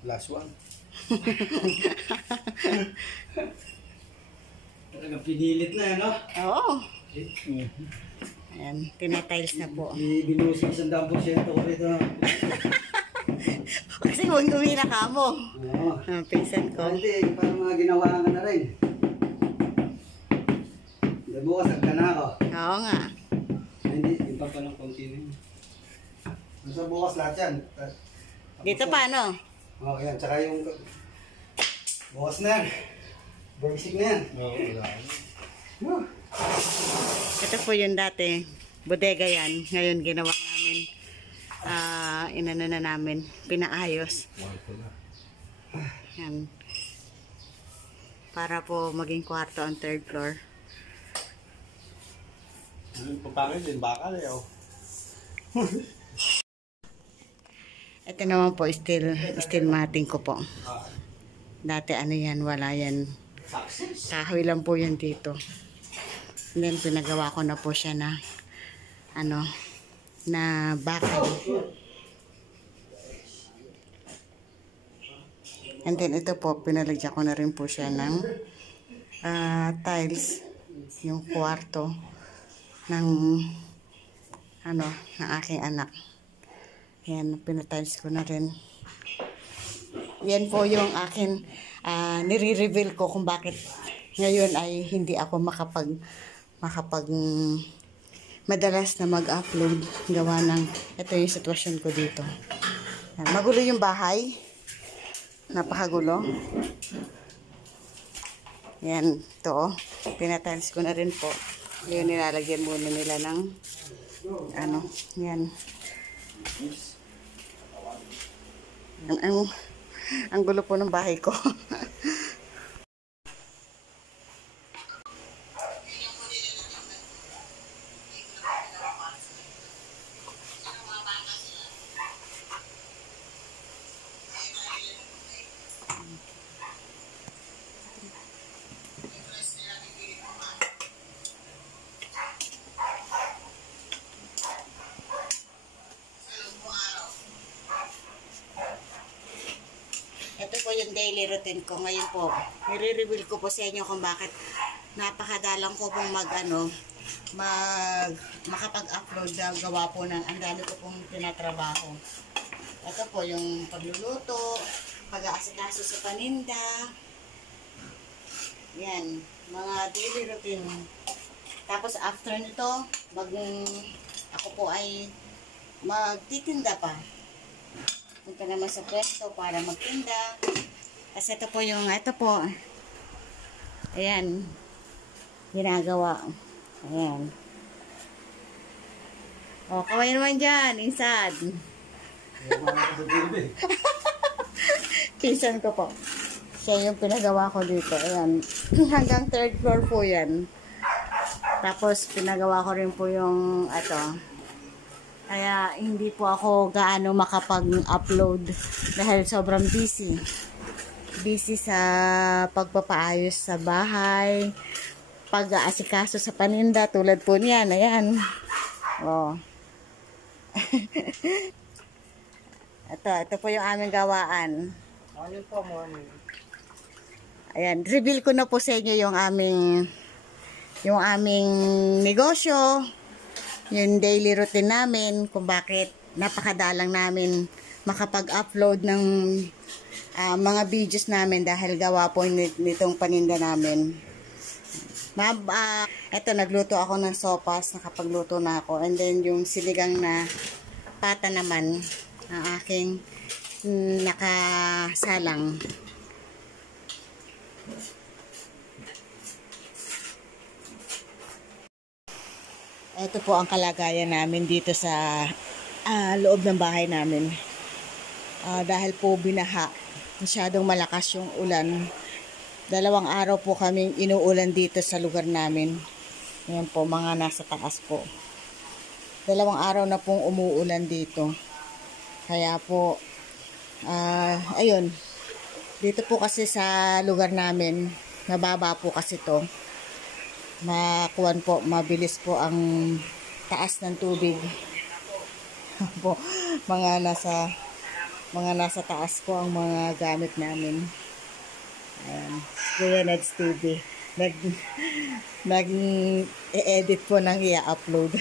Last one. Talagang pinilit na, no? Oo. Ayan, tinatiles na po. Binusog 100% ko rito. Kasi huwag umira ka mo. Oo. Pinsan ko. Hindi, parang mga ginawa ka na rin. Bukas ka na ako. Oo nga. Hindi, iba pa lang konti na yun. Nasa bukas lahat yan. Dito pa, no? Oo, yan. Tsaka yung bukas na yan. Basic na yan. Oo, wala. Ito po yung dati. Bodega yan. Ngayon ginawa namin. Inano na namin. Pinaayos. Yan. Para po maging kwarto ang third floor. Papangin din, bakal eh. Ito naman po, still matting ko po. Dati ano yan, wala yan. Kahoy lang po yan dito. And then pinagawa ko na po siya na ano, na bakal. And then ito po, pinalagyan ko na rin po siya ng tiles. Yung kwarto ng ano, ng aking anak. Yan, pinatiles ko na rin. Yan po yung akin nire-reveal ko kung bakit ngayon ay hindi ako makapag madalas na mag-upload gawa ng ito yung sitwasyon ko dito. Yan, magulo yung bahay. Napakagulo. Yan, ito. Pinatiles ko na rin po. Ngayon nilalagyan muna nila ng ano, yan. Ang gulo po ng bahay ko. Ito po yung daily routine ko. Ngayon po, nire-reveal ko po sa inyo kung bakit napakadalang ko pong makapag-upload na gawa po ng ang dami ko pong tinatrabaho. Ito po yung pagluluto, pag-aasikaso sa paninda. Yan, mga daily routine. Tapos after nito, ako po ay magtitinda pa. Punta naman sa pwesto para magtinda. Kasi ito po, ayan, ginagawa. Ayan. O, kaway naman dyan, insad. Pinsan ko po. Siya yung pinagawa ko dito. Ayan. Hanggang third floor po yan. Tapos, pinagawa ko rin po yung, kaya hindi po ako gaano makapag-upload dahil sobrang busy. Busy sa pagpapaayos sa bahay, pag-aasikaso sa paninda tulad po niyan. Ayan. Oh. ito po yung aming gawaan. Morning po, morning. Ayan, reveal ko na po sa inyo yung aming negosyo. Yung daily routine namin, kung bakit napakadalang namin makapag-upload ng mga videos namin dahil gawa po nitong paninda namin. Eto, nagluto ako ng sopas, nakapagluto na ako. And then yung sinigang na pata naman, ang aking nakasalang. Ito po ang kalagayan namin dito sa loob ng bahay namin. Dahil po binaha, masyadong malakas yung ulan. 2 araw po kaming inuulan dito sa lugar namin. Ayan po, mga nasa taas po. 2 araw na pong umuulan dito. Kaya po, ayun, dito po kasi sa lugar namin, mababa po kasi to. Makuwan po, mabilis po ang taas ng tubig. Po, mga nasa mga nasa taas po ang mga gamit namin. Ayan. Kuya Ned's TV. Nag-edit po ng i-upload.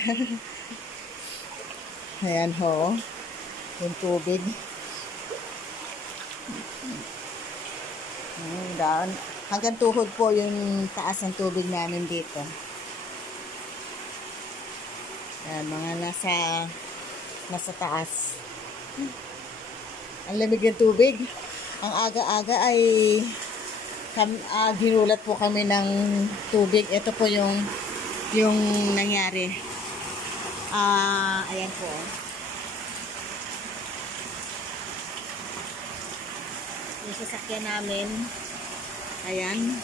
Ayan ho. Yung tubig. Down. Hanggang tuhod po yung taas ng tubig namin dito. Ayan, mga nasa taas. Ang lamig ng tubig. Ang aga-aga ay ginulat po kami ng tubig. Ito po yung nangyari. Ayan po. Yung sasakyan namin. Ayan.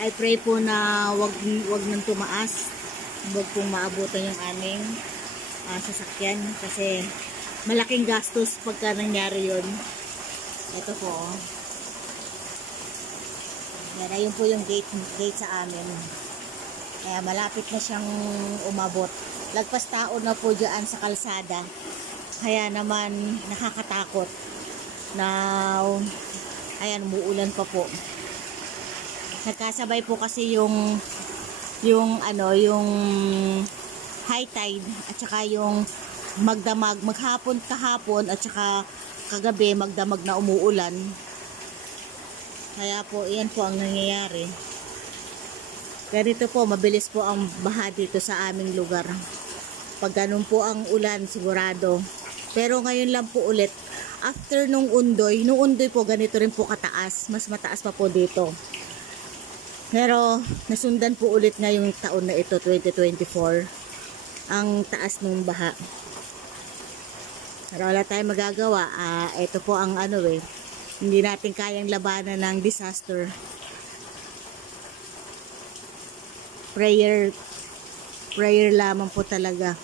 I pray po na wag nang tumaas. Wag pong maabutan yung aming sasakyan kasi malaking gastos pagka nangyari yun. Ito po. Yan, ayun po yung gate sa amin. Kaya malapit na siyang umabot. Lagpas tao na po dyan sa kalsada. Kaya naman nakakatakot. Now, ayan, umuulan pa po. Nagkasabay po kasi yung high tide at saka yung magdamag, kahapon at saka kagabi magdamag na umuulan. Kaya po, iyan po ang nangyayari. Ganito po, mabilis po ang baha dito sa aming lugar. Pag ganun po ang ulan, sigurado. Pero ngayon lang po ulit, after nung undoy po, ganito rin po kataas. Mas mataas pa po dito. Pero, nasundan po ulit ngayong taon na ito, 2024, ang taas ng baha. Pero wala tayong magagawa. Ito po ang hindi natin kayang labanan ng disaster. Prayer lamang po talaga.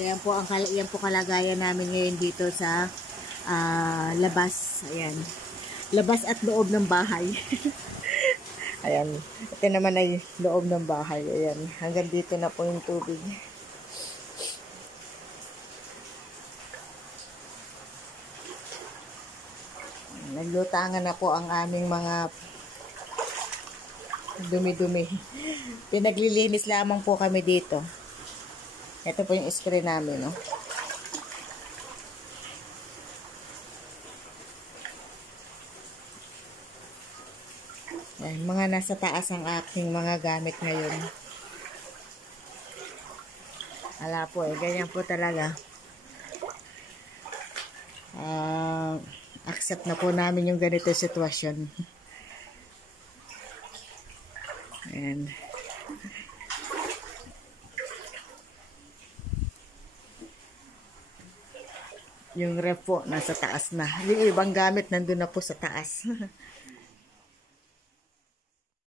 Yan po kalagayan namin ngayon dito sa labas. Ayan. Labas at loob ng bahay. Ayan. Ito naman ay loob ng bahay. Ayan. Hanggang dito na po yung tubig. Naglutangan na po ang aming mga dumi-dumi. Pinaglilinis lamang po kami dito. Ito po yung spray namin, no? Ayan, mga nasa taas ang aking mga gamit ngayon. Ala po ganyan po talaga. Accept na po namin yung ganito sitwasyon. Ayan. Yung ref po, nasa taas na. Yung ibang gamit, nandun na po sa taas.